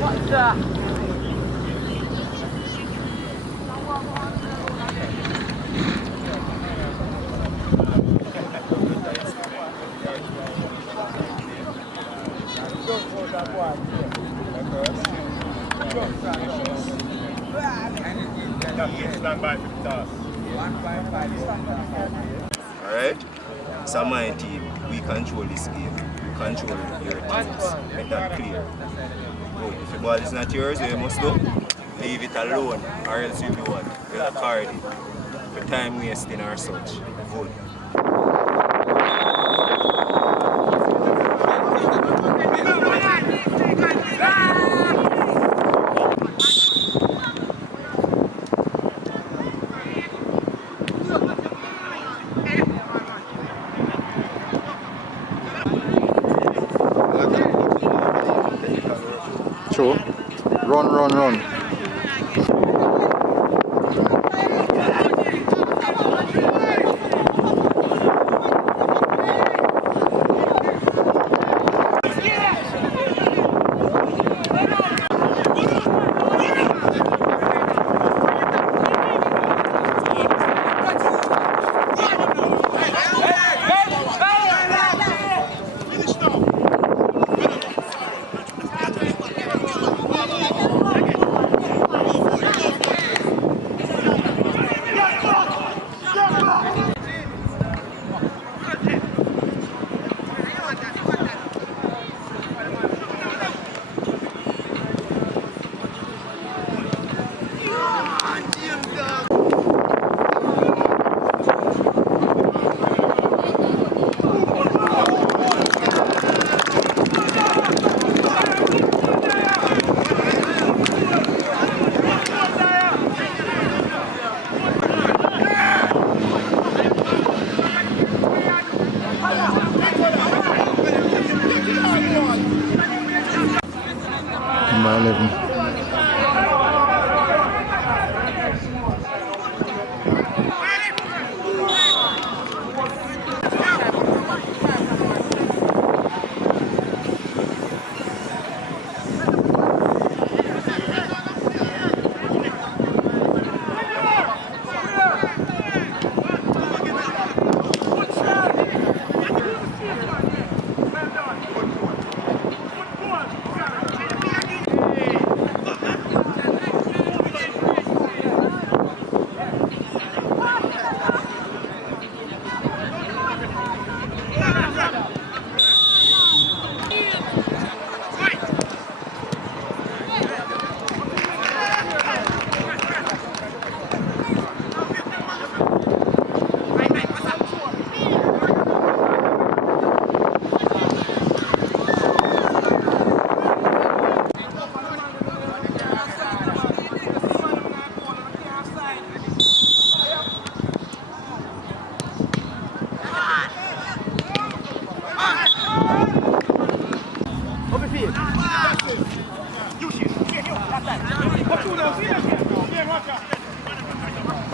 What's that? Alright? So my team, we control this game. Control your teams. Make that clear. Good. If the ball is not yours, you must do. Leave it alone, or else you'll be what? You'll card it. For time wasting or such. Good. True. Run. Number 11.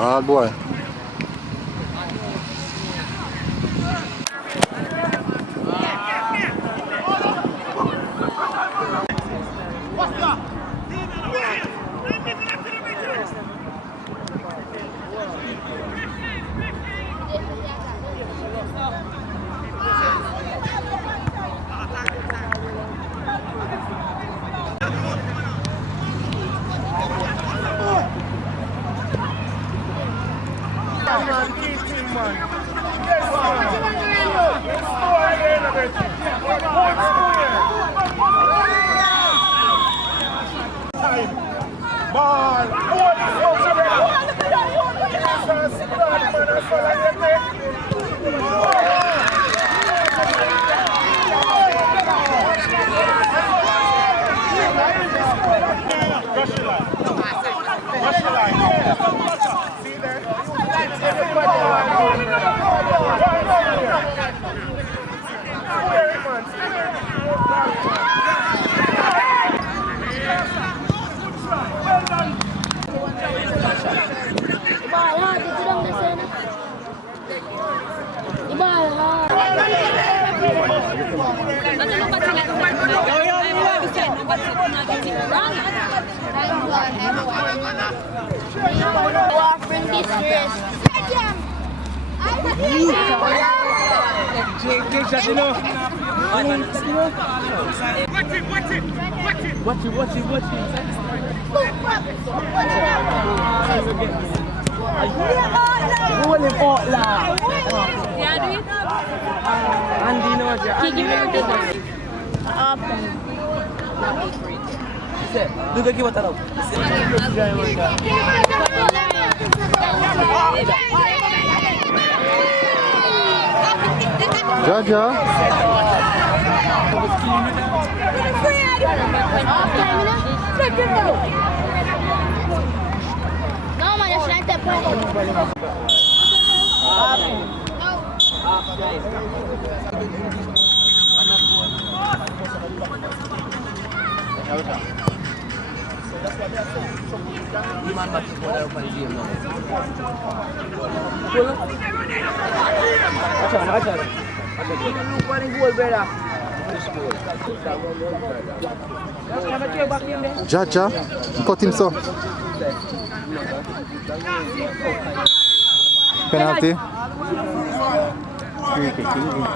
Hard boy. Jaja. No, man, you're trying to play. Jaja. Cut him so. Penalty.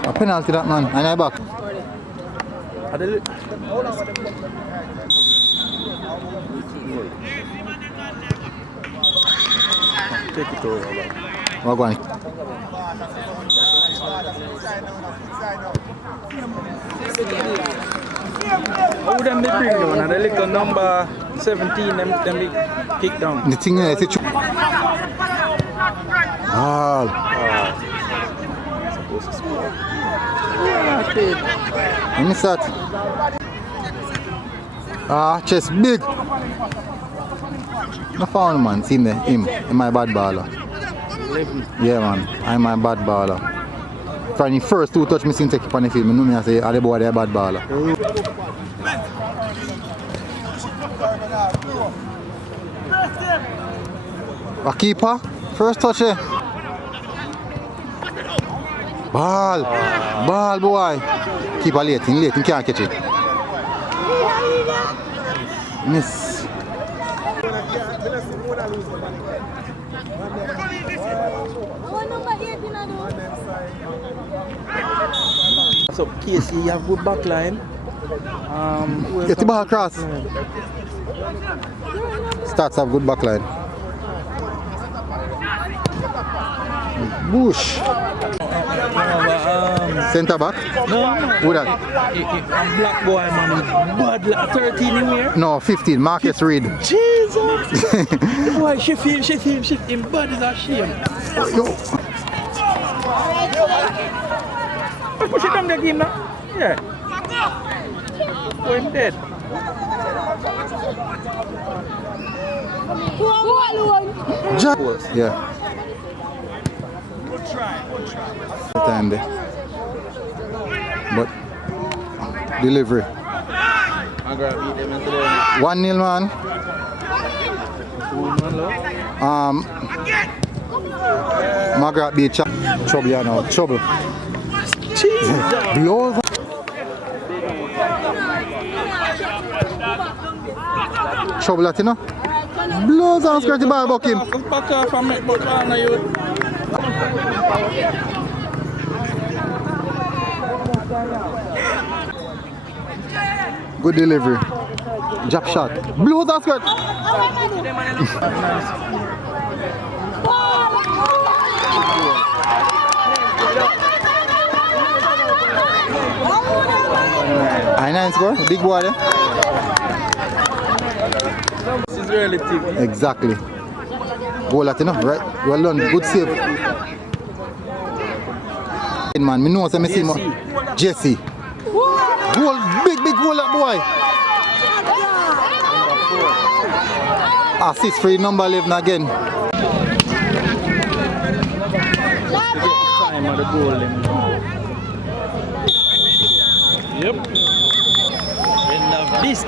A penalty that man. And I back. Take it over. We're going. How would them be bring down? And the little number 17 them be kicked down. The thing is, it's all. Let me start. Chest big. No found man, see me, him my bad baller. Yeah man, I'm my bad baller. From the first two touch me seen take it on the field, I know me I say, the boy they a bad baller. A keeper, first touch eh. Ball boy. Keeper late, he can't catch it. Miss. So Casey, you have good back line. Get the ball across. Starts have good back line. Bush. Centre back? No. Who that? Black boy man, bad 13 in here. No, 15. Marcus Reed. Jesus! The boy, she him bad is a shame. Yo. Push it down the game now. Yeah. Going dead. Yeah. Time there. But delivery. 1-0 man. Margaret beat trouble now. Trouble. Blows. Trouble at you know. Blows and scratch the ball back him. Back off and make but one of you. Good delivery. Jab shot. Blows and scratch. I know score. Big boy there. This is relative. Exactly. Goal at you know, right? Well done. Good save. Man, me know say me see more. Jesse. Goal, big goal that boy. Assist for number 11 again. Time of the goal. Yep. End of this.